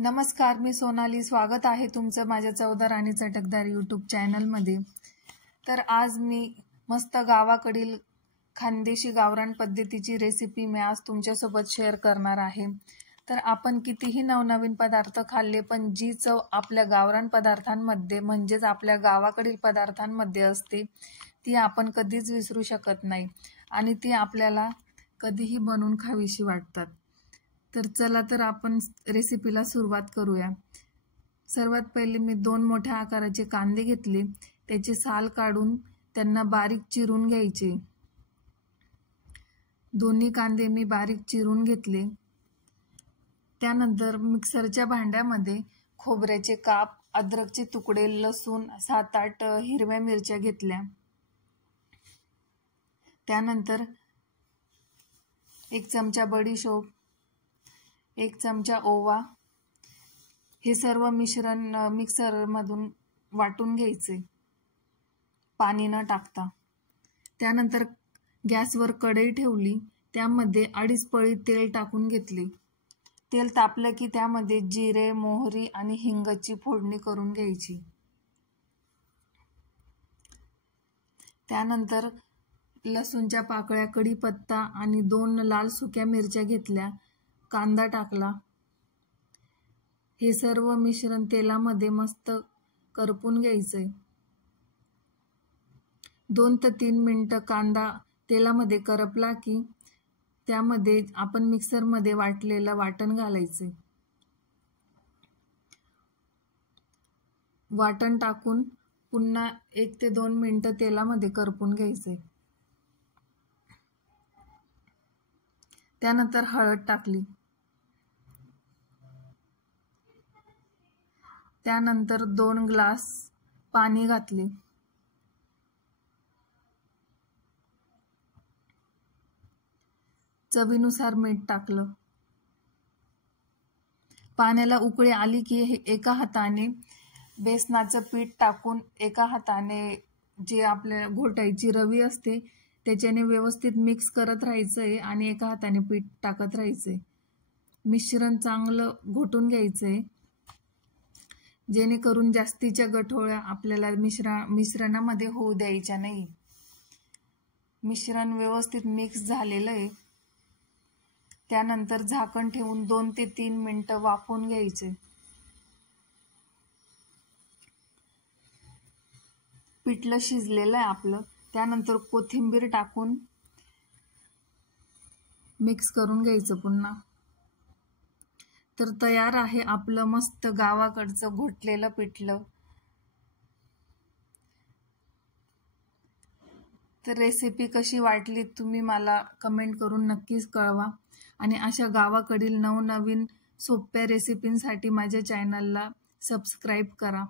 नमस्कार, मी सोनाली. स्वागत आहे तुमचं माझ्या चवदार आणि चटकदार यूट्यूब चॅनलमध्ये. तर आज मी मस्त गावाकडील खानदेशी गावरान पद्धतीची रेसिपी मी आज तुमच्यासोबत शेअर करणार आहे. तर आपण कितीही नवनवीन पदार्थ खाल्ले, पण जी चव आपल्या गावरान पदार्थांमध्ये म्हणजेच आपल्या गावाकडील पदार्थांमध्ये असते ती आपण कधीच विसरू शकत नाही आणि ती आपल्याला कधीही बनवून खावीशी वाटतात. तर चला तर आपण रेसिपीला सुरुवात करूया. सर्वात पहिले मी 2 मोठ्या आकाराचे कांदे घेतले. त्याची साल काढून त्यांना बारीक चिरून घ्यायचे. दोन्ही कांदे मी बारीक चिरून घेतले. त्यानंतर मिक्सरच्या भांड्यामध्ये खोबऱ्याचे काप, अद्रकचे तुकडे, लसूण, 7-8 हिरव्या मिरच्या घेतल्या. त्यानंतर 1 चमचा बडीशोप, 1 चमचा ओवा, हे सर्व मिश्रण मिक्सरमधून वाटून घ्यायचे पाणी न टाकता. त्यानंतर गॅसवर कढई ठेवली. त्यामध्ये 2.5 पळी तेल टाकून घेतले. तेल तापलं की त्यामध्ये जिरे, मोहरी आणि हिंगाची फोडणी करून घ्यायची. त्यानंतर लसूणच्या पाकळ्या, कढीपत्ता आणि 2 लाल सुक्या मिरच्या घेतल्या. कांदा टाकला. हे सर्व मिश्रण तेलामध्ये मस्त करपून घ्यायचंय. 2 ते 3 मिनिटं कांदा तेलामध्ये करपला की त्यामध्ये आपण मिक्सरमध्ये वाटलेलं वाटण घालायचे. वाटण टाकून पुन्हा 1 ते 2 मिनिटं तेलामध्ये करपून घ्यायचे. त्यानंतर हळद टाकली. त्यानंतर 2 ग्लास पाणी घातले. चवीनुसार मीठ टाकलं. पाण्याला उकळी आली की एका हाताने बेसनाचं पीठ टाकून एका हाताने जे आपल्या घोटायची रवी असते त्याच्याने व्यवस्थित मिक्स करत राहायचंय आणि एका हाताने पीठ टाकत राहायचंय. मिश्रण चांगलं घोटून घ्यायचंय जेणेकरून जास्तीच्या गठोळ्या आपल्याला मिश्रणामध्ये होऊ द्यायच्या नाही. मिश्रण व्यवस्थित मिक्स झालेलं आहे. त्यानंतर झाकण ठेवून 2 ते 3 मिनिटं वाफवून घ्यायचे. पिठलं शिजलेलं आहे आपलं. त्यानंतर कोथिंबीर टाकून मिक्स करून घ्यायचं पुन्हा. तर तयार आहे आपलं मस्त गावाकडचं घोटलेलं पिठलं. तर रेसिपी कशी वाटली तुम्ही मला कमेंट करून नक्कीच कळवा आणि अशा गावाकडील नवनवीन सोप्या रेसिपींसाठी माझ्या चॅनलला सबस्क्राईब करा.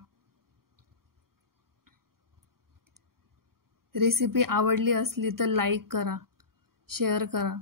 रेसिपी आवडली असली तर लाईक करा, शेअर करा.